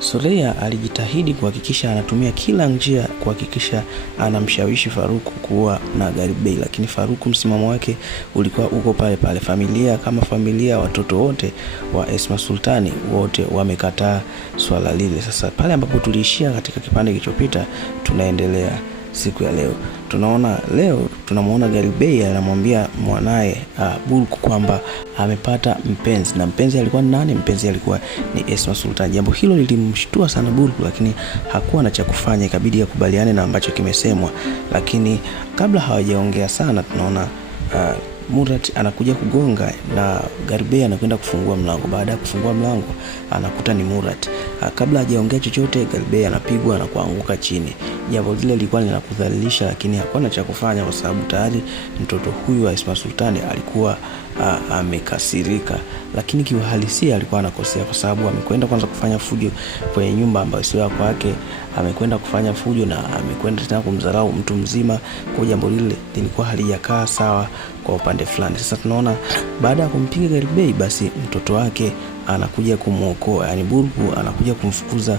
Sureya alijitahidi kuhakikisha anatumia kila njia kuhakikisha anamshawishi Faruku kuwa na Garibay, lakini Faruku msimamo wake ulikuwa uko pale pale. Familia kama familia, watoto wote wa Esma Sultani wote wamekataa swala lile. Sasa pale ambapo tuliishia katika kipande kilichopita, tunaendelea siku ya leo. Tunamuona Garibay anamwambia mwanae Burku kwamba amepata mpenzi, na mpenzi alikuwa ni nani? Mpenzi alikuwa ni Esma Sultani. Jambo hilo lilimshtua sana Burku, lakini hakuwa na cha kufanya, ikabidi akubaliane na ambacho kimesemwa. Lakini kabla hawajaongea sana, tunaona Murat anakuja kugonga na Garibay anakwenda kufungua mlango. Baada ya kufungua mlango, anakuta ni Murat. Kabla hajaongea chochote, Garibay anapigwa na kuanguka chini. Jambo lile lilikuwa linakudhalilisha, lakini hakuna cha kufanya kwa sababu tayari mtoto huyu wa Esma Sultani alikuwa amekasirika. Lakini kiuhalisia alikuwa anakosea, kwa sababu amekwenda kwanza kufanya fujo kwenye nyumba ambayo sio yake kwake. Amekwenda kufanya fujo na amekwenda tena kumdharau mtu mzima. Kwa jambo lile lilikuwa halijakaa sawa kwa upande fulani. Sasa tunaona baada ya kumpiga Garibay, basi mtoto wake anakuja kumuokoa, yani Burku anakuja kumfukuza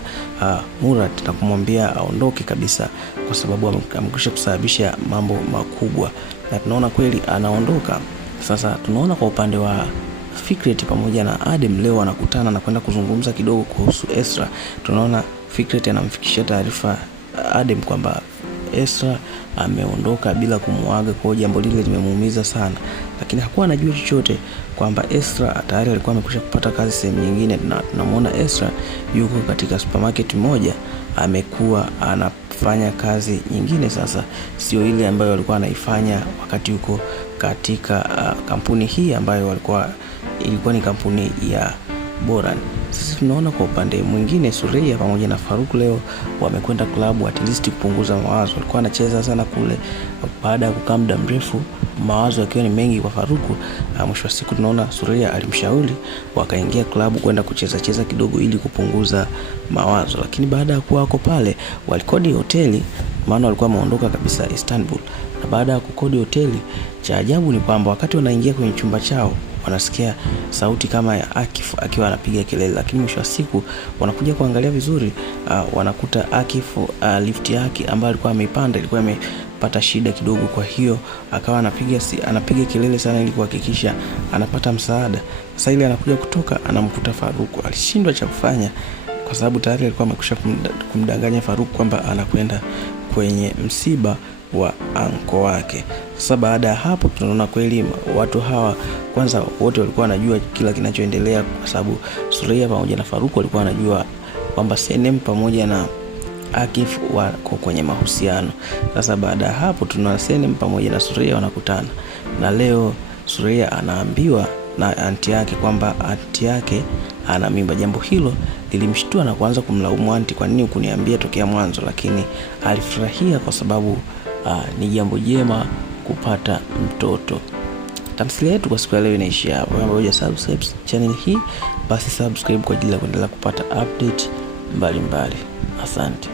Murat na kumwambia aondoke kabisa, kwa sababu amekwisha kusababisha mambo makubwa. Na tunaona kweli anaondoka. Sasa tunaona kwa upande wa Fikret pamoja na Adem leo wanakutana na kwenda kuzungumza kidogo kuhusu Esra. Tunaona Fikret anamfikishia taarifa Adem kwamba Esra ameondoka bila kumuaga, kwa jambo lile limemuumiza sana. Lakini hakuwa anajua chochote kwamba Esra tayari alikuwa amekwisha kupata kazi sehemu nyingine, na tunamuona Esra yuko katika supermarket moja, amekuwa anafanya kazi nyingine sasa, sio ile ambayo alikuwa anaifanya wakati yuko katika kampuni hii ambayo ilikuwa ni kampuni ya Boran. Sasa tunaona kwa upande mwingine Sureya pamoja na Faruku leo wamekwenda klabu at least kupunguza mawazo. Walikuwa wanacheza sana kule, baada ya kukaa muda mrefu mawazo yakiwa ni mengi kwa Faruku. Mwisho wa siku tunaona Sureya alimshauri wakaingia klabu kwenda kucheza kidogo ili kupunguza mawazo. Lakini baada ya kuwa wako pale, walikodi hoteli, maana walikuwa wameondoka kabisa Istanbul. Na baada ya kukodi hoteli, cha ajabu ni kwamba wakati wanaingia kwenye chumba chao wanasikia sauti kama ya Akif akiwa anapiga kelele. Lakini mwisho wa siku wanakuja kuangalia vizuri, wanakuta Akif lift yake ambayo alikuwa ameipanda ilikuwa imepata shida kidogo, kwa hiyo akawa anapiga kelele sana ili kuhakikisha anapata msaada. Sasa ile anakuja kutoka, anamkuta Faruku. Alishindwa cha kufanya kwa sababu tayari alikuwa amekwisha kumdanganya Faruku kwamba anakwenda kwenye msiba wa anko wake. Sasa baada ya hapo tunaona kweli watu hawa kwanza wote walikuwa wanajua kila kinachoendelea, kwa sababu Sureya pamoja na Faruku walikuwa wanajua kwamba Senem pamoja na Akif wako kwenye mahusiano. Sasa baada ya hapo tunaona Senem pamoja na Sureya wanakutana, na leo Sureya anaambiwa na anti yake kwamba anti yake ana mimba. Jambo hilo lilimshtua na kuanza kumlaumu anti, kwa nini hukuniambia tokea mwanzo? Lakini alifurahia kwa sababu ni jambo jema kupata mtoto. Tamthilia yetu kwa siku ya leo inaishia hapo. Kama huja subscribe channel hii, basi subscribe kwa ajili ya kuendelea kupata update mbalimbali. Asante.